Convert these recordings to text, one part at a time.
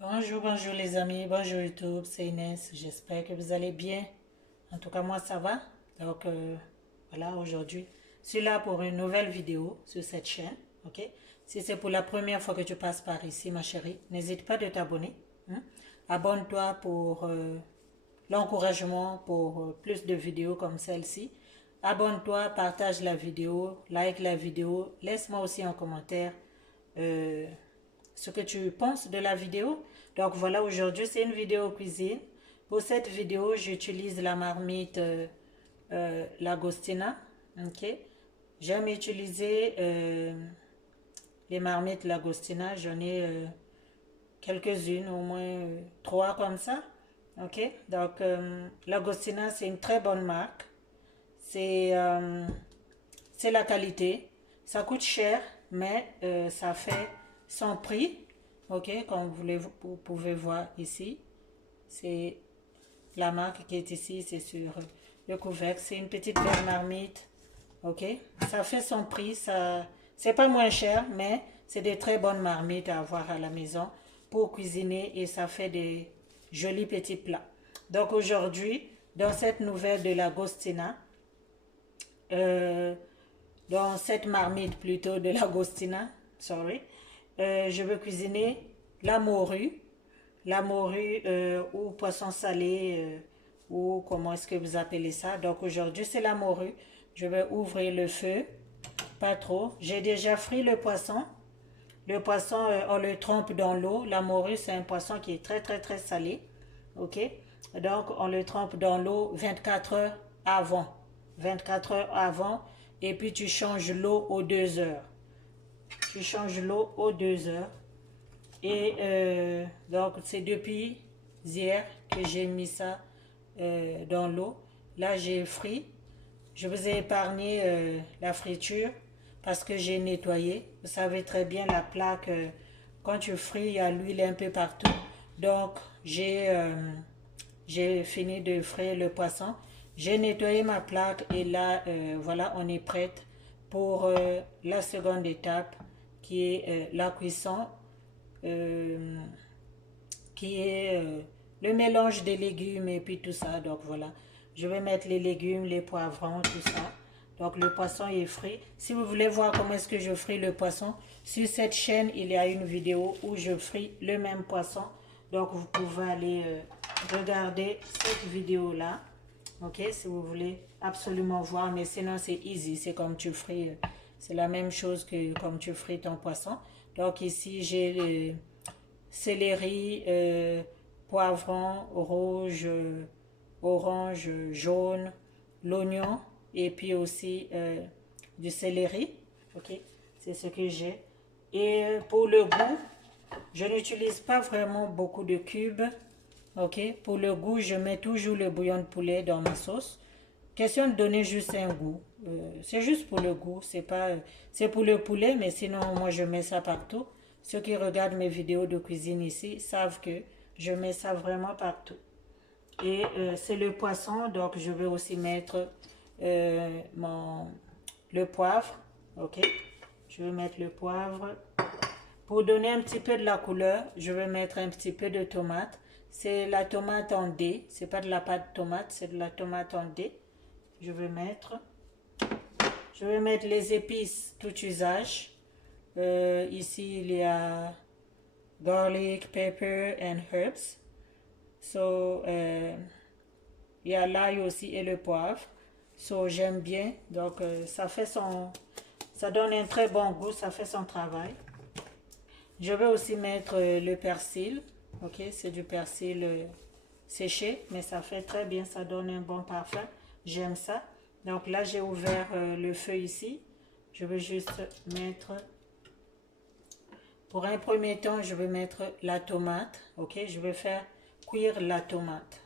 Bonjour, bonjour les amis, bonjour YouTube, c'est Inès, j'espère que vous allez bien. En tout cas, moi ça va. Donc voilà, aujourd'hui, je suis là pour une nouvelle vidéo sur cette chaîne, ok? Si c'est pour la première fois que tu passes par ici, ma chérie, n'hésite pas de t'abonner, hein. Abonne-toi pour l'encouragement, pour plus de vidéos comme celle-ci. Abonne-toi, partage la vidéo, like la vidéo, laisse-moi aussi un commentaire euh, ce que tu penses de la vidéo. Donc voilà, aujourd'hui c'est une vidéo cuisine. Pour cette vidéo, j'utilise la marmite Lagostina. Ok. J'aime utiliser les marmites Lagostina. J'en ai quelques-unes, au moins trois comme ça. Ok. Donc Lagostina, c'est une très bonne marque. C'est c'est la qualité. Ça coûte cher, mais ça fait son prix. Ok, comme vous pouvez voir ici, c'est la marque qui est ici, c'est sur le couvercle. C'est une petite belle marmite. Ok, ça fait son prix. Ça, c'est pas moins cher, mais c'est des très bonnes marmites à avoir à la maison pour cuisiner et ça fait des jolis petits plats. Donc aujourd'hui, dans cette nouvelle de la Gostina, euh, dans cette marmite plutôt de l'agostina, sorry, je veux cuisiner la morue ou poisson salé ou comment est-ce que vous appelez ça. Donc aujourd'hui c'est la morue. Je vais ouvrir le feu, pas trop. J'ai déjà frit le poisson. Le poisson, on le trempe dans l'eau. La morue, c'est un poisson qui est très, très, très salé. OK? Donc, on le trempe dans l'eau 24 heures avant. 24 heures avant. Et puis, tu changes l'eau aux 2 heures. Tu changes l'eau aux 2 heures. Et donc, c'est depuis hier que j'ai mis ça dans l'eau. Là, j'ai frit. Je vous ai épargné la friture parce que j'ai nettoyé. Vous savez très bien la plaque, quand tu frites, il y a l'huile un peu partout. Donc, j'ai fini de frire le poisson. J'ai nettoyé ma plaque et là, voilà, on est prête pour la seconde étape qui est la cuisson, euh, qui est le mélange des légumes et puis tout ça. Donc voilà, je vais mettre les légumes, les poivrons, tout ça. Donc le poisson est frit. Si vous voulez voir comment est-ce que je fris le poisson, sur cette chaîne, il y a une vidéo où je fris le même poisson. Donc vous pouvez aller regarder cette vidéo-là. Ok, si vous voulez absolument voir, mais sinon c'est easy, c'est comme tu fris, c'est la même chose que comme tu frites ton poisson. Donc ici j'ai le céleri, poivron, rouge, orange, jaune, l'oignon et puis aussi du céleri. Ok, c'est ce que j'ai. Et pour le goût, je n'utilise pas vraiment beaucoup de cubes. Ok, pour le goût, je mets toujours le bouillon de poulet dans ma sauce. Question de donner juste un goût. C'est juste pour le goût, c'est pas, c'est pour le poulet, mais sinon moi je mets ça partout. Ceux qui regardent mes vidéos de cuisine ici savent que je mets ça vraiment partout. Et c'est le poisson, donc je vais aussi mettre le poivre. Ok, je vais mettre le poivre. Pour donner un petit peu de la couleur, je vais mettre un petit peu de tomate. C'est la tomate en dés, c'est pas de la pâte de tomate, c'est de la tomate en dés. Je vais mettre. Je vais mettre les épices tout usage. Ici, il y a garlic, pepper and herbs. So, il y a l'ail aussi et le poivre. So, j'aime bien. Donc, ça donne un très bon goût, ça fait son travail. Je vais aussi mettre le persil. Ok, c'est du persil séché, mais ça fait très bien, ça donne un bon parfum. J'aime ça. Donc là, j'ai ouvert le feu ici. Je vais juste mettre, pour un premier temps, je vais mettre la tomate. Ok, je vais faire cuire la tomate.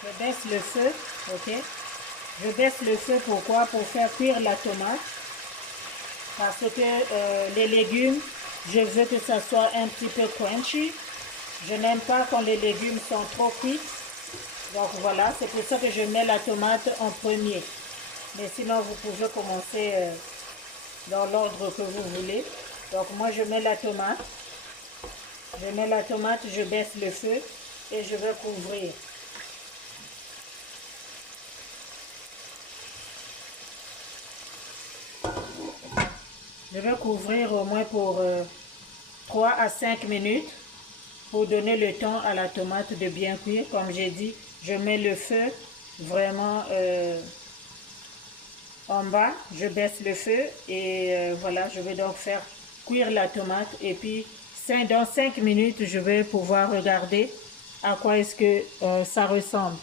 Je baisse le feu, ok? Je baisse le feu, pourquoi? Pour faire cuire la tomate. Parce que les légumes, je veux que ça soit un petit peu crunchy. Je n'aime pas quand les légumes sont trop cuits. Donc voilà, c'est pour ça que je mets la tomate en premier. Mais sinon, vous pouvez commencer dans l'ordre que vous voulez. Donc moi, je mets la tomate. Je mets la tomate, je baisse le feu et je vais couvrir. Je vais couvrir au moins pour 3 à 5 minutes pour donner le temps à la tomate de bien cuire. Comme j'ai dit, je mets le feu vraiment en bas, je baisse le feu et voilà, je vais donc faire cuire la tomate et puis dans 5 minutes, je vais pouvoir regarder à quoi est-ce que ça ressemble.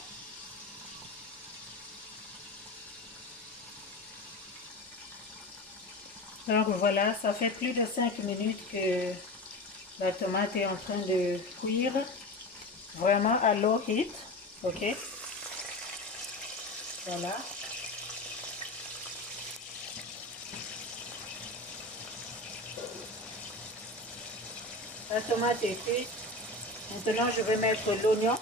Donc voilà, ça fait plus de 5 minutes que la tomate est en train de cuire, vraiment à low heat, ok? Voilà. La tomate est cuite. Maintenant, je vais mettre l'oignon.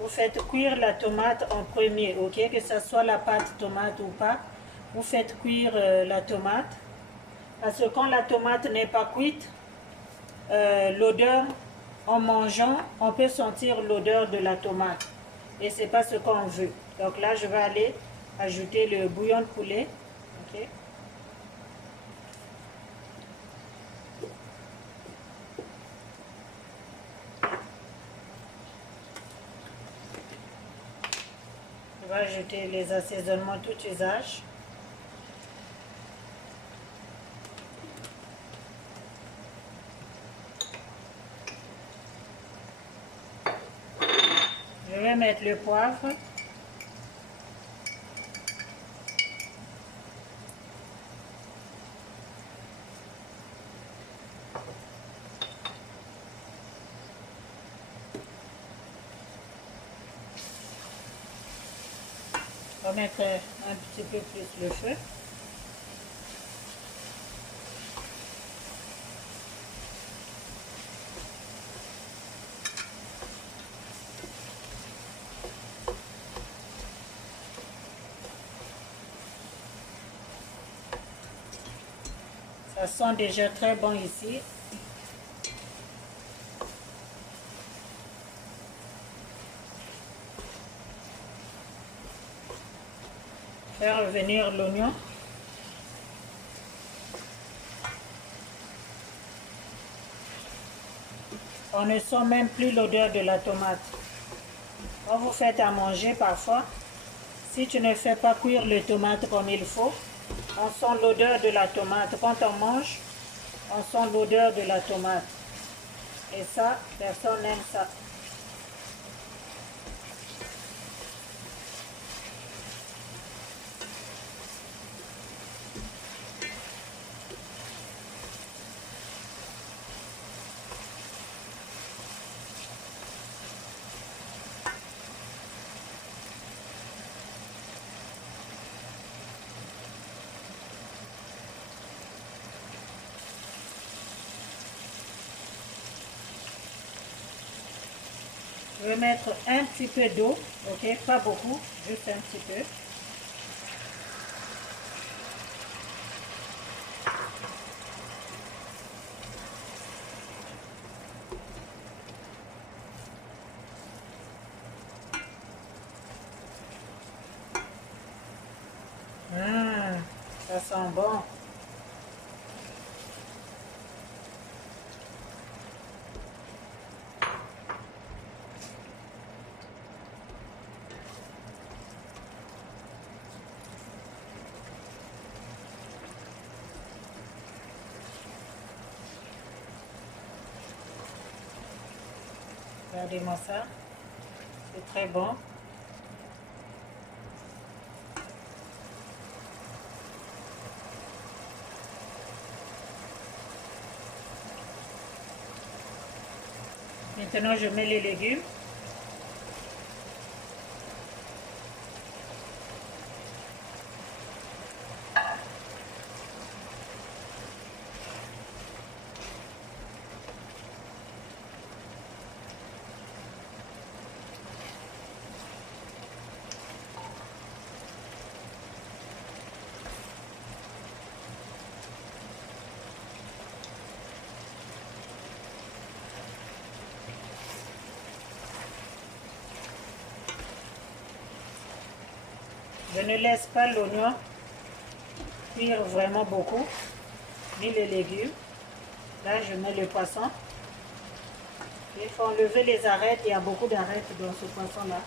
Vous faites cuire la tomate en premier, ok? Que ce soit la pâte tomate ou pas, vous faites cuire la tomate. Parce que quand la tomate n'est pas cuite, l'odeur, en mangeant, on peut sentir l'odeur de la tomate. Et c'est pas ce qu'on veut. Donc là, je vais aller ajouter le bouillon de poulet, ok? Je vais ajouter les assaisonnements tout usage. Je vais mettre le poivre. Je vais mettre un petit peu plus le feu. Ça sent déjà très bon ici. Faire revenir l'oignon. On ne sent même plus l'odeur de la tomate. Quand vous faites à manger parfois, si tu ne fais pas cuire les tomates comme il faut, on sent l'odeur de la tomate. Quand on mange, on sent l'odeur de la tomate. Et ça, personne n'aime ça. Je vais mettre un petit peu d'eau, ok, pas beaucoup, juste un petit peu. Ça sent bon. Regardez-moi ça. C'est très bon. Maintenant, je mets les légumes. Je ne laisse pas l'oignon cuire vraiment beaucoup, ni les légumes. Là, je mets le poisson. Il faut enlever les arêtes. Il y a beaucoup d'arêtes dans ce poisson-là.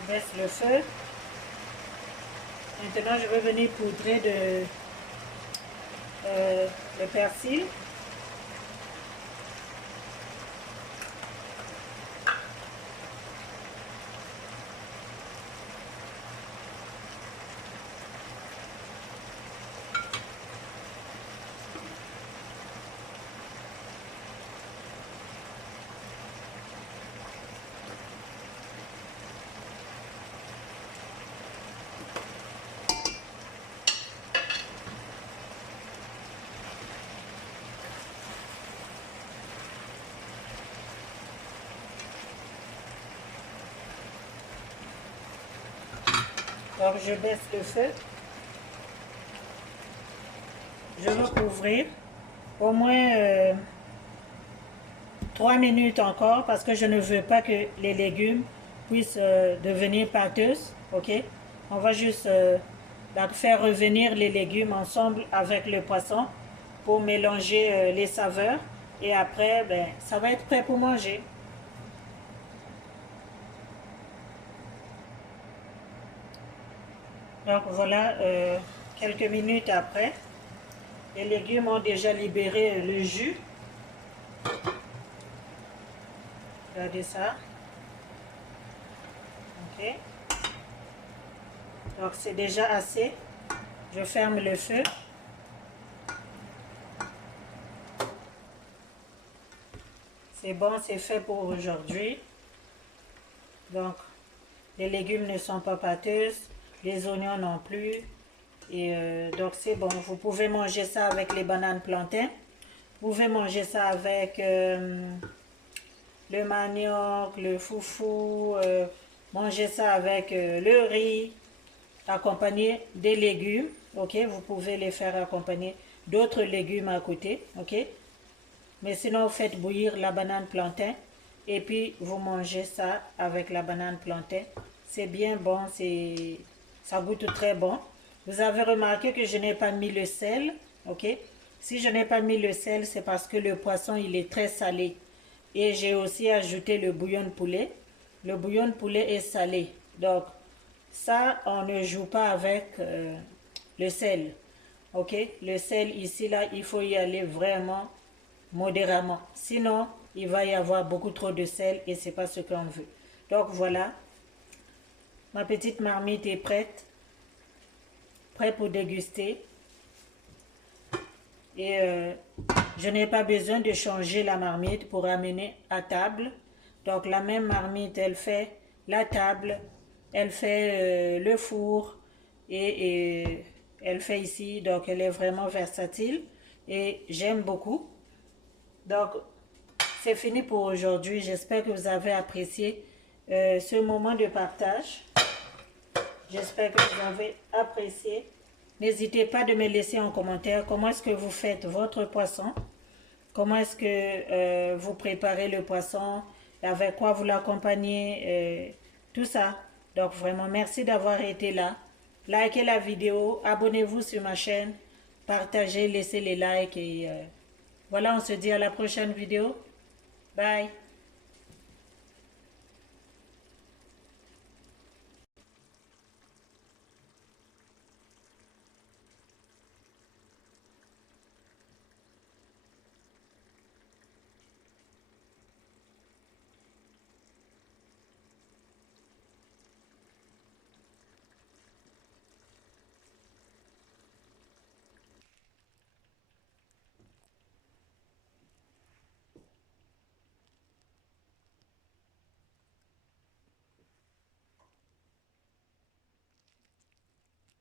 Je baisse le feu. Maintenant, je vais venir poudrer le persil. Donc, je baisse le feu. Je vais couvrir au moins 3 minutes encore parce que je ne veux pas que les légumes puissent devenir pâteuses. Ok? On va juste faire revenir les légumes ensemble avec le poisson pour mélanger les saveurs. Et après, ben, ça va être prêt pour manger. Donc voilà, quelques minutes après, les légumes ont déjà libéré le jus. Regardez ça. Ok. Donc c'est déjà assez. Je ferme le feu. C'est bon, c'est fait pour aujourd'hui. Donc, les légumes ne sont pas pâteuses, les oignons non plus. Et donc, c'est bon. Vous pouvez manger ça avec les bananes plantains. Vous pouvez manger ça avec le manioc, le foufou, manger ça avec le riz, accompagné des légumes, ok? Vous pouvez les faire accompagner d'autres légumes à côté, ok? Mais sinon, vous faites bouillir la banane plantain et puis vous mangez ça avec la banane plantain. C'est bien bon, ça goûte très bon. Vous avez remarqué que je n'ai pas mis le sel, ok? Si je n'ai pas mis le sel, c'est parce que le poisson, il est très salé. Et j'ai aussi ajouté le bouillon de poulet. Le bouillon de poulet est salé. Donc, ça, on ne joue pas avec le sel. Ok? Le sel ici, là, il faut y aller vraiment modérément. Sinon, il va y avoir beaucoup trop de sel et c'est pas ce qu'on veut. Donc voilà, ma petite marmite est prête. Prête pour déguster. Et je n'ai pas besoin de changer la marmite pour amener à table. Donc la même marmite, elle fait la table, elle fait le four et elle fait ici. Donc elle est vraiment versatile et j'aime beaucoup. Donc c'est fini pour aujourd'hui. J'espère que vous avez apprécié ce moment de partage. J'espère que vous avez apprécié. N'hésitez pas de me laisser en commentaire comment est-ce que vous faites votre poisson. Comment est-ce que vous préparez le poisson. Avec quoi vous l'accompagnez. Tout ça. Donc vraiment, merci d'avoir été là. Likez la vidéo. Abonnez-vous sur ma chaîne. Partagez, laissez les likes. Et voilà, on se dit à la prochaine vidéo. Bye.